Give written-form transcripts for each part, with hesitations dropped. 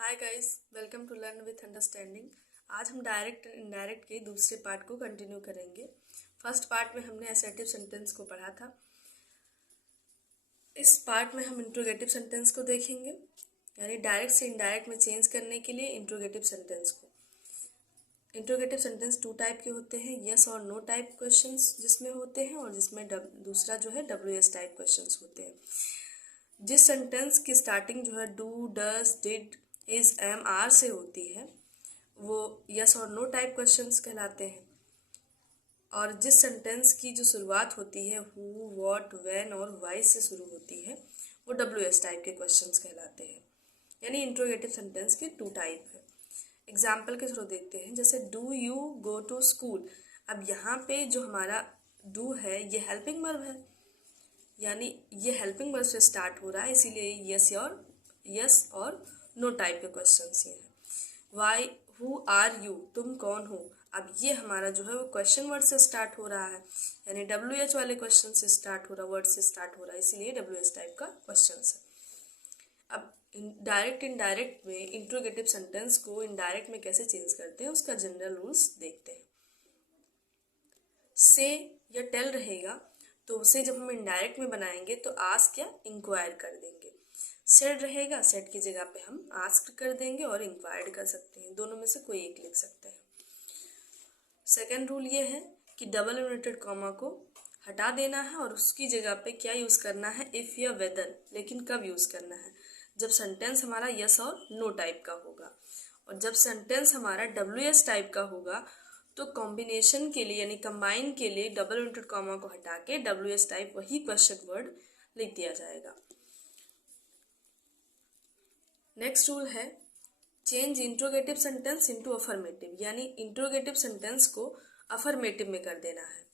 Hi guys, welcome to learn with understanding. आज हम direct and indirect के दूसरे पार्ट को कंटिन्यू करेंगे। फर्स्ट पार्ट में हमने असर्टिव सेंटेंस को पढ़ा था। इस पार्ट में हम इंट्रोगेटिव सेंटेंस को देखेंगे, यानी डायरेक्ट से इनडायरेक्ट में चेंज करने के लिए इंट्रोगेटिव सेंटेंस को। इंट्रोगेटिव सेंटेंस टू टाइप के होते हैं, यस और नो टाइप क्वेश्चंस जिसमें होते हैं, और जिसमें दूसरा जो है WS टाइप क्वेश्चंस होते हैं। जिस सेंटेंस की स्टार्टिंग जो है do, does, did, is, am, are से होती है वो यस और नो टाइप क्वेश्चंस कहलाते हैं। और जिस सेंटेंस की जो शुरुआत होती है हु, व्हाट, व्हेन और वाई से शुरू होती है वो WS टाइप के क्वेश्चंस कहलाते हैं। यानी इंट्रोगेटिव सेंटेंस के टू टाइप है। एग्जाम्पल के थ्रू देखते हैं, जैसे do you go to school. अब यहाँ पे जो हमारा डू है ये हेल्पिंग वर्ब है, यानी ये हेल्पिंग वर्ब से स्टार्ट हो रहा है, इसीलिए यस और नो टाइप के क्वेश्चंस ये हैं। वाई, हु आर यू, तुम कौन हो। अब ये हमारा जो है वो क्वेश्चन वर्ड से स्टार्ट हो रहा है, यानी WH वाले क्वेश्चन से स्टार्ट हो रहा है, वर्ड से स्टार्ट हो रहा है, इसीलिए WS टाइप का क्वेश्चन है। अब डायरेक्ट इनडायरेक्ट में इंट्रोगेटिव सेंटेंस को इनडायरेक्ट में कैसे चेंज करते हैं उसका जनरल रूल्स देखते हैं। से या टेल रहेगा तो उसे जब हम इनडायरेक्ट में बनाएंगे तो आस्क या इंक्वायर कर देंगे। सेड रहेगा, सेड की जगह पे हम आस्क कर देंगे और इंक्वायर्ड कर सकते हैं, दोनों में से कोई एक लिख सकते हैं। सेकेंड रूल ये है कि डबल इन्वर्टेड कॉमा को हटा देना है और उसकी जगह पे क्या यूज करना है, इफ या वेदर। लेकिन कब यूज करना है, जब सेंटेंस हमारा यस और नो टाइप का होगा। और जब सेंटेंस हमारा WS टाइप का होगा तो कॉम्बिनेशन के लिए यानी कंबाइन के लिए डबल इन्वर्टेड कॉमा को हटा के WS टाइप वही क्वेश्चन वर्ड लिख दिया जाएगा। नेक्स्ट रूल है change interrogative sentence into affirmative, यानी इंट्रोगेटिव सेंटेंस को अफर्मेटिव में कर देना है।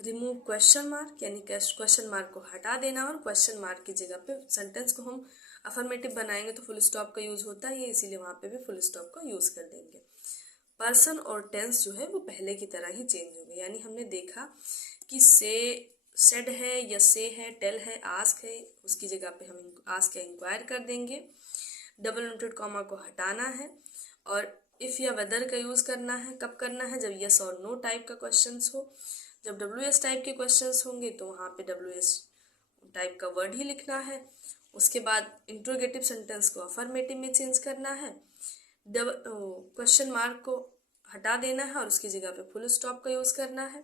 रिमूव क्वेश्चन मार्क, यानी क्वेश्चन मार्क को हटा देना और क्वेश्चन मार्क की जगह पे सेंटेंस को हम अफर्मेटिव बनाएंगे तो फुल स्टॉप का यूज होता है, इसीलिए वहां पे भी फुल स्टॉप का यूज कर देंगे। पर्सन और टेंस जो है वो पहले की तरह ही चेंज होंगे, यानी हमने देखा कि से सेड है या से है, टेल है, आस्क है, उसकी जगह पे हम आस्क या इंक्वायर कर देंगे। डबल इन्वर्टेड कॉमा को हटाना है और इफ या वेदर का यूज करना है। कब करना है, जब यस और नो टाइप का क्वेश्चंस हो। जब WS टाइप के क्वेश्चंस होंगे तो वहाँ पे WS टाइप का वर्ड ही लिखना है। उसके बाद इंट्रोगेटिव सेंटेंस को अफर्मेटिव में चेंज करना है, क्वेश्चन मार्क को हटा देना है और उसकी जगह पे फुल स्टॉप का यूज करना है।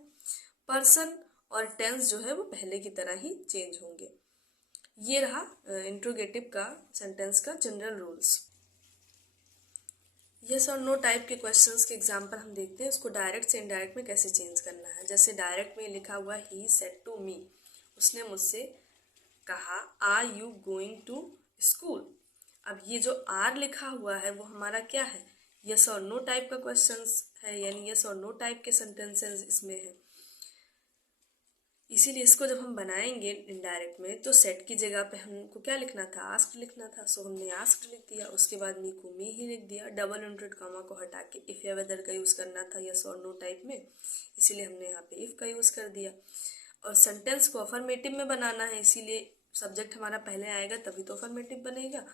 पर्सन और टेंस जो है वो पहले की तरह ही चेंज होंगे। ये रहा इंट्रोगेटिव का सेंटेंस का जनरल रूल्स। यस और नो टाइप के क्वेश्चंस के एग्जांपल हम देखते हैं, उसको डायरेक्ट से इनडायरेक्ट में कैसे चेंज करना है। जैसे डायरेक्ट में लिखा हुआ ही सेड टू मी, उसने मुझसे कहा are you going to school. अब ये जो आर लिखा हुआ है वो हमारा क्या है, यस और नो टाइप का क्वेश्चंस है, यानी यस और नो टाइप के सेंटेंसेस इसमें है। इसीलिए इसको जब हम बनाएंगे इनडायरेक्ट में तो सेट की जगह पे हमको क्या लिखना था, आस्क्ड लिखना था, सो हमने आस्क्ड लिख दिया। उसके बाद मी को मी ही लिख दिया। डबल इन्वर्टेड कॉमा को हटा के इफ या वेदर का यूज करना था यस और नो टाइप में, इसीलिए हमने यहाँ पे इफ का यूज कर दिया। और सेंटेंस को अफर्मेटिव में बनाना है, इसीलिए सब्जेक्ट हमारा पहले आएगा तभी तो अफर्मेटिव बनेगा।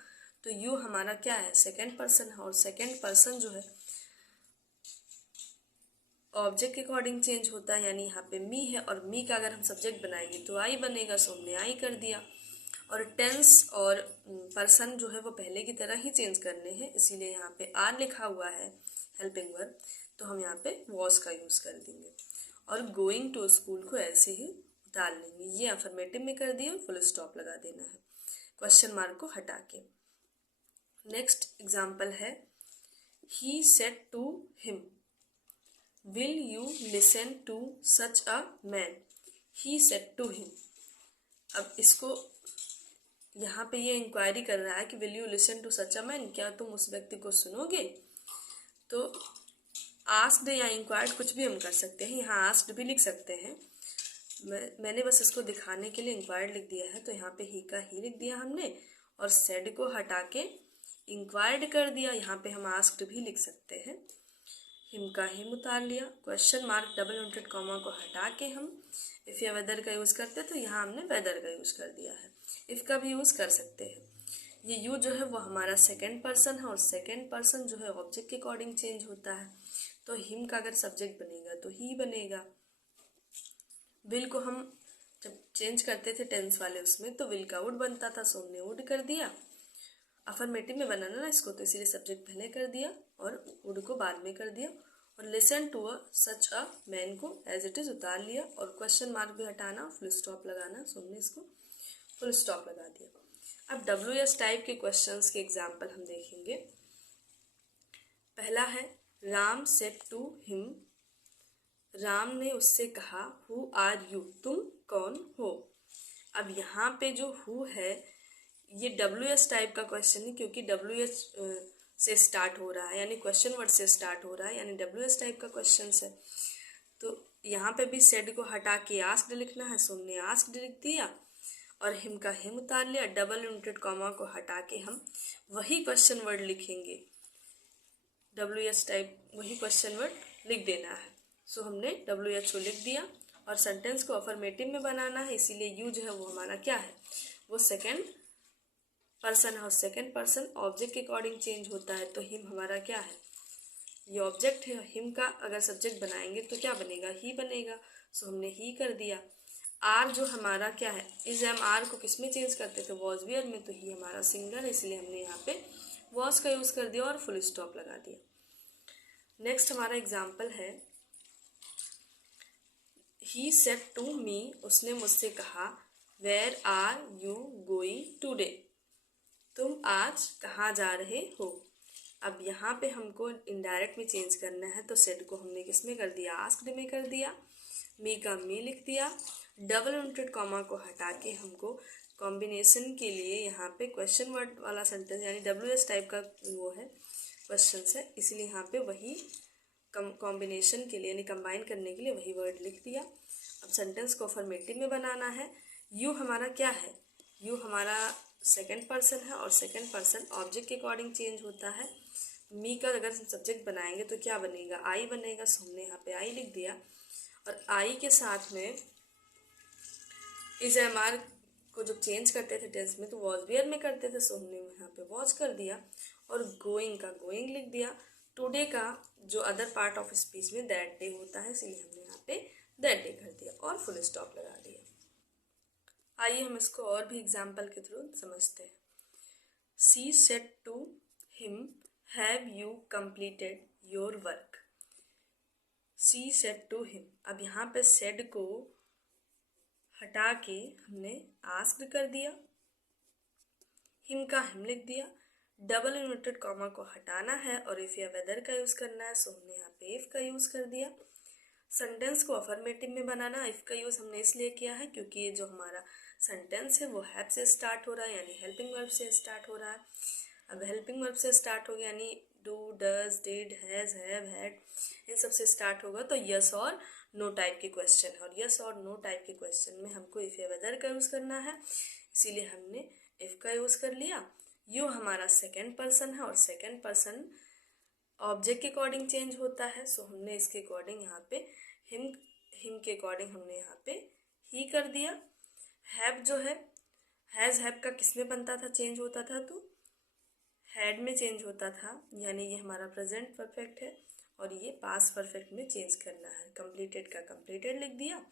तो यू हमारा क्या है, सेकेंड पर्सन है, और सेकेंड पर्सन जो है ऑब्जेक्ट के अकॉर्डिंग चेंज होता है, यानी यहाँ पे मी है और मी का अगर हम सब्जेक्ट बनाएंगे तो आई बनेगा, सो हमने आई कर दिया। और टेंस और पर्सन जो है वो पहले की तरह ही चेंज करने हैं, इसीलिए यहाँ पे आर लिखा हुआ है हेल्पिंग वर्ब, तो हम यहाँ पे वॉज का यूज कर देंगे। और गोइंग टू स्कूल को ऐसे ही उतार लेंगे, ये अफर्मेटिव में कर दिया और फुल स्टॉप लगा देना है क्वेश्चन मार्क को हटा के। नेक्स्ट एग्जाम्पल है he said to him, Will you listen to such a man? He said to him. अब इसको यहाँ पे ये इंक्वायरी कर रहा है कि will you listen to such a man, क्या तुम उस व्यक्ति को सुनोगे। तो asked या inquired कुछ भी हम कर सकते हैं, यहाँ asked भी लिख सकते हैं। मैंने बस इसको दिखाने के लिए inquired लिख दिया है, तो यहाँ पे he का ही लिख दिया हमने और said को हटा के inquired कर दिया। यहाँ पे हम asked भी लिख सकते हैं, हिम का हिम उतार लिया। Question mark double inverted comma को हटा के हम इफ या वेदर का यूज करते तो यहाँ हमने वेदर का यूज कर दिया है। इफ का भी यूज कर सकते हैं। ये यू जो है वो हमारा सेकंड पर्सन है और सेकंड पर्सन जो है ऑब्जेक्ट के अकॉर्डिंग चेंज होता है। तो हिम का अगर सब्जेक्ट बनेगा तो ही बनेगा। विल को हम जब चेंज करते थे टेंस वाले उसमें तो विल का वुड बनता था, सो हमने वुड कर दिया। अफर्मेटिव में बनाना ना इसको, तो इसीलिए सब्जेक्ट पहले कर दिया और वुड को बाद में कर दिया। और listen to such a man को एज इट इज उतार लिया और क्वेश्चन मार्क भी हटाना, फुल स्टॉप लगाना, सो हमने इसको फुल स्टॉप लगा दिया। अब WS टाइप के क्वेश्चंस के एग्जाम्पल हम देखेंगे। पहला है Ram said to him, Ram ने उससे कहा हु आर यू, तुम कौन हो। अब यहाँ पे जो हु है ये WS टाइप का क्वेश्चन है, क्योंकि WH से स्टार्ट हो रहा है, यानी क्वेश्चन वर्ड से स्टार्ट हो रहा है, यानी WS टाइप का क्वेश्चन है। तो यहाँ पे भी सेड को हटा के आस्क्ड लिखना है, सो हमने आस्क्ड लिख दिया और हिम का हिम उतार लिया। डबल इन्वर्टेड कॉमा को हटा के हम वही क्वेश्चन वर्ड लिखेंगे, WH टाइप वही क्वेश्चन वर्ड लिख देना है। सो हमने WHO लिख दिया और सेंटेंस को अफर्मेटिव में बनाना है, इसीलिए यू जो है वो हमारा क्या है, वो सेकंड पर्सन है और सेकंड पर्सन ऑब्जेक्ट के अकॉर्डिंग चेंज होता है। तो हिम हमारा क्या है, ये ऑब्जेक्ट है। हिम का अगर सब्जेक्ट बनाएंगे तो क्या बनेगा, ही बनेगा। सो हमने ही कर दिया। आर जो हमारा क्या है, इज एम आर को किस में चेंज करते थे, वॉज वियर में, तो ही हमारा सिंगल है, इसलिए हमने यहाँ पे वॉज का यूज़ कर दिया और फुल स्टॉप लगा दिया। नेक्स्ट हमारा एग्जाम्पल है ही सेड टू मी, उसने मुझसे कहा where are you going today, तुम आज कहाँ जा रहे हो। अब यहाँ पे हमको इनडायरेक्ट में चेंज करना है, तो सेड को हमने किस में कर दिया, आस्क्ड में कर दिया। मी का मी लिख दिया। डबल इन्वर्टेड कॉमा को हटा के हमको कॉम्बिनेशन के लिए यहाँ पे क्वेश्चन वर्ड वाला सेंटेंस यानी WS टाइप का वो है क्वेश्चन है, इसलिए यहाँ पे वही कॉम्बिनेशन के लिए यानी कंबाइन करने के लिए वही वर्ड लिख दिया। अब सेंटेंस को अफर्मेटिव में बनाना है। यू हमारा क्या है, यू हमारा सेकंड पर्सन है और सेकंड पर्सन ऑब्जेक्ट के अकॉर्डिंग चेंज होता है। मी का अगर सब्जेक्ट बनाएंगे तो क्या बनेगा, आई बनेगा, सो हमने यहाँ पे आई लिख दिया। और आई के साथ में इज एम आर को जब चेंज करते थे टेंस में तो वॉज वियर में करते थे, सो हमने यहाँ पे वॉज कर दिया। और गोइंग का गोइंग लिख दिया। टुडे का जो अदर पार्ट ऑफ स्पीच में दैट डे होता है, इसलिए हमने यहाँ पे दैट डे कर दिया और फुल स्टॉप लगा दिया। आइए हम इसको और भी एग्जाम्पल के थ्रू समझते हैं। She said to him have you completed your work. She said to him, अब यहाँ पे सेड को हटा के हमने आस्क्ड कर दिया। हिम का हिम लिख दिया। डबल इन्वर्टेड कॉमा को हटाना है और इफ या वेदर का यूज़ करना है, सो हमने यहाँ पे इफ का यूज़ कर दिया। सेंटेंस को अफर्मेटिव में बनाना, इफ का यूज़ हमने इसलिए किया है क्योंकि ये जो हमारा सेंटेंस है वो हैव से स्टार्ट हो रहा है, यानी हेल्पिंग वर्ब से स्टार्ट हो रहा है। अब हेल्पिंग वर्ब से स्टार्ट हो गया यानी do, does, did, has, have, had, इन सब से स्टार्ट होगा तो यस और नो टाइप के क्वेश्चन है। और यस और नो टाइप के क्वेश्चन में हमको इफ या वेदर का यूज़ करना है, इसीलिए हमने इफ का यूज़ कर लिया। यू हमारा सेकेंड पर्सन है और सेकेंड पर्सन ऑब्जेक्ट के अकॉर्डिंग चेंज होता है, सो हमने इसके अकॉर्डिंग यहाँ पे हिम के अकॉर्डिंग हमने यहाँ पे ही कर दिया। हैव जो है, हैज़ हैव का किस में बनता था, चेंज होता था, तो हैड में चेंज होता था, यानी ये हमारा प्रेजेंट परफेक्ट है और ये पास्ट परफेक्ट में चेंज करना है। कंप्लीटेड का कंप्लीटेड लिख दिया।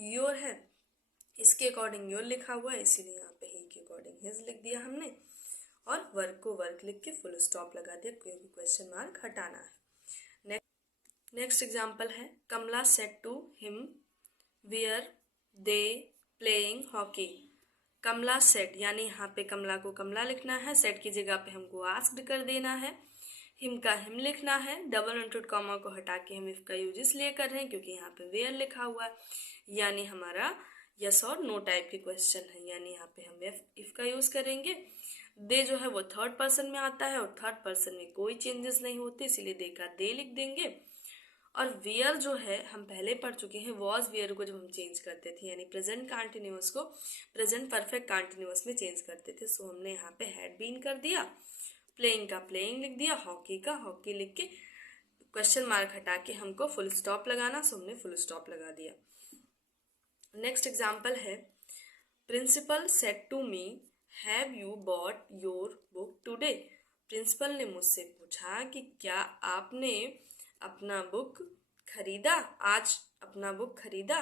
योर है, इसके अकॉर्डिंग योर लिखा हुआ है, इसीलिए यहाँ पे ही के अकॉर्डिंग हिज लिख दिया हमने। और वर्क को वर्क लिख के फुल स्टॉप लगा दिया, कोई भी क्वेश्चन मार्क हटाना है। नेक्स्ट एग्जाम्पल है Kamala said to him where they playing hockey. Kamala said, यानी यहाँ पे कमला को कमला लिखना है, सेड की जगह पे हमको आस्क्ड कर देना है। हिम का हिम लिखना है। डबल इन्वर्टेड कॉमा को हटा के हम इफ का यूज इसलिए कर रहे हैं क्योंकि यहाँ पे वेयर लिखा हुआ है, यानी हमारा यस और नो टाइप के क्वेश्चन है, यानी यहाँ पे हम इफ का यूज करेंगे। दे जो है वो थर्ड पर्सन में आता है और थर्ड पर्सन में कोई चेंजेस नहीं होते, इसीलिए दे का दे लिख देंगे। और वेयर जो है हम पहले पढ़ चुके हैं, वॉज वेयर को जब हम चेंज करते थे यानी प्रेजेंट कंटिन्यूअस को प्रेजेंट परफेक्ट कंटिन्यूअस में चेंज करते थे, सो हमने यहाँ पे हैड बीन कर दिया। प्लेइंग का प्लेइंग लिख दिया। हॉकी का हॉकी लिख के क्वेश्चन मार्क हटा के हमको फुल स्टॉप लगाना, सो हमने फुल स्टॉप लगा दिया। नेक्स्ट एग्जाम्पल है principal said to me have you bought your book today? Principal ने मुझसे पूछा कि क्या आपने अपना बुक खरीदा, आज अपना बुक खरीदा।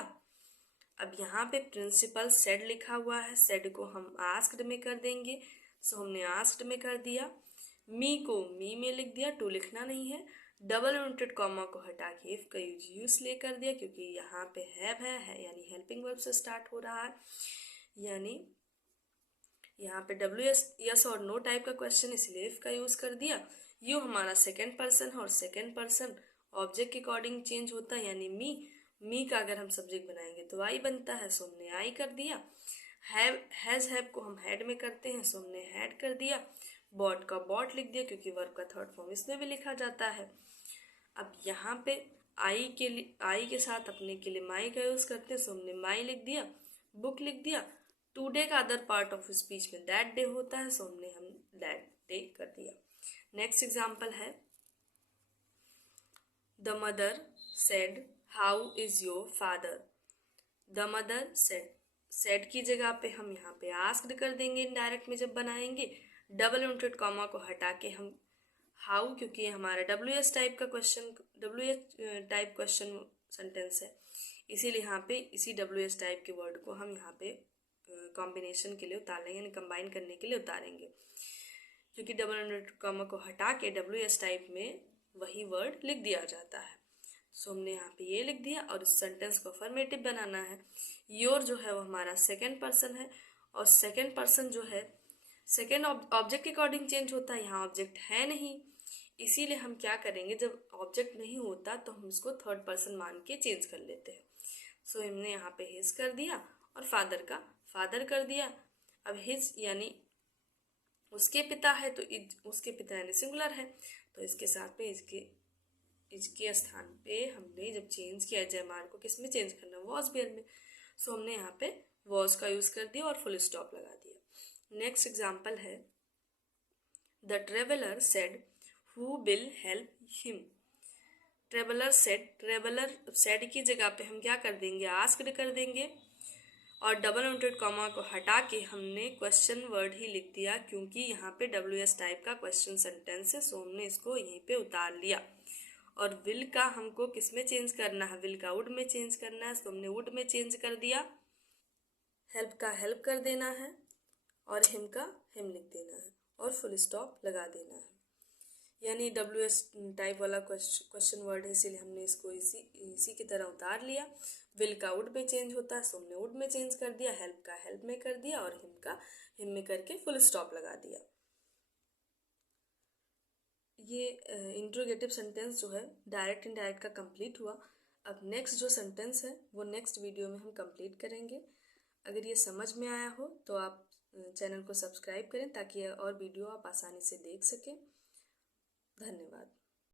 अब यहाँ पे प्रिंसिपल सेड लिखा हुआ है, सेड को हम आस्क्ड में कर देंगे, सो हमने आस्क्ड में कर दिया। मी को मी में लिख दिया, टू लिखना नहीं है। डबल इन्वर्टेड कॉमा को हटा के इफ का यूज कर दिया, क्योंकि यहाँ पे हैव है यानी हेल्पिंग वर्ब से स्टार्ट हो रहा है, यानी यहाँ पे डब्ल्यू यस और नो टाइप का क्वेश्चन, इसलिए इफ का यूज कर दिया। यू हमारा सेकेंड पर्सन है और सेकेंड पर्सन ऑब्जेक्ट के अकॉर्डिंग चेंज होता है, यानी मी का अगर हम सब्जेक्ट बनाएंगे तो आई बनता है, सो हमने आई कर दिया। हैव को हम हैड में करते हैं, सो हमने हैड कर दिया। बॉट का बॉट लिख दिया, क्योंकि वर्ब का थर्ड फॉर्म इसमें भी लिखा जाता है। अब यहाँ पे आई के साथ अपने के लिए माई का यूज करते हैं, सो हमने माई लिख दिया, बुक लिख दिया। टुडे का अदर पार्ट ऑफ स्पीच में दैट डे होता है, सो हमने हम दैट डे कर दिया। नेक्स्ट एग्जाम्पल है, the mother said how is your father? The mother said की जगह पे हम यहाँ पे आस्क्ड कर देंगे इनडायरेक्ट में जब बनाएंगे। डबल इन्वर्टेड कॉमा को हटा के हम हाउ, क्योंकि ये हमारा WH टाइप का question, WH type question sentence है, इसीलिए यहाँ पे इसी WH टाइप के वर्ड को हम यहाँ पे कॉम्बिनेशन के लिए उतारेंगे, यानी कंबाइन करने के लिए उतारेंगे, क्योंकि डबल इन्वर्टेड कॉमा को हटा के WH टाइप में वही वर्ड लिख दिया जाता है। सो हमने यहाँ पे ये लिख दिया और इस सेंटेंस को अफर्मेटिव बनाना है। योर जो है वो हमारा सेकेंड पर्सन है, और सेकेंड पर्सन जो है सेकेंड ऑब्जेक्ट के अकॉर्डिंग चेंज होता है, यहाँ ऑब्जेक्ट है नहीं, इसीलिए हम क्या करेंगे, जब ऑब्जेक्ट नहीं होता तो हम उसको थर्ड पर्सन मान के चेंज कर लेते हैं। सो हमने यहाँ पे हिज कर दिया और फादर का फादर कर दिया। अब हिज यानी उसके पिता है, तो उसके पिता यानी सिंगुलर है, तो इसके साथ में इसके स्थान पे हमने जब चेंज किया जयमार को, किस में चेंज करना, वॉज बेयर में, सो हमने यहाँ पे वॉज का यूज कर दिया और फुल स्टॉप लगा दिया। नेक्स्ट एग्जाम्पल है, the traveller said who will help him? Traveller said की जगह पे हम क्या कर देंगे, आस्क्ड कर देंगे, और डबल इन्वर्टेड कॉमा को हटा के हमने क्वेश्चन वर्ड ही लिख दिया, क्योंकि यहाँ पे WS टाइप का क्वेश्चन सेंटेंस है, सो हमने इसको यहीं पे उतार लिया। और विल का हमको किस में चेंज करना है, विल का वुड में चेंज करना है, तो हमने वुड में चेंज कर दिया। हेल्प का हेल्प कर देना है और हिम का हिम लिख देना है और फुल स्टॉप लगा देना है, यानी WS टाइप वाला क्वेश्चन वर्ड है, इसीलिए हमने इसको इसी की तरह उतार लिया। विल का वुड में चेंज होता है, सो हमने वुड में चेंज कर दिया। हेल्प का हेल्प में कर दिया और हिम का हिम में करके फुल स्टॉप लगा दिया। ये इंट्रोगेटिव सेंटेंस जो है डायरेक्ट इनडायरेक्ट का कंप्लीट हुआ। अब नेक्स्ट जो सेंटेंस है वो नेक्स्ट वीडियो में हम कंप्लीट करेंगे। अगर ये समझ में आया हो तो आप चैनल को सब्सक्राइब करें, ताकि और वीडियो आप आसानी से देख सकें। धन्यवाद।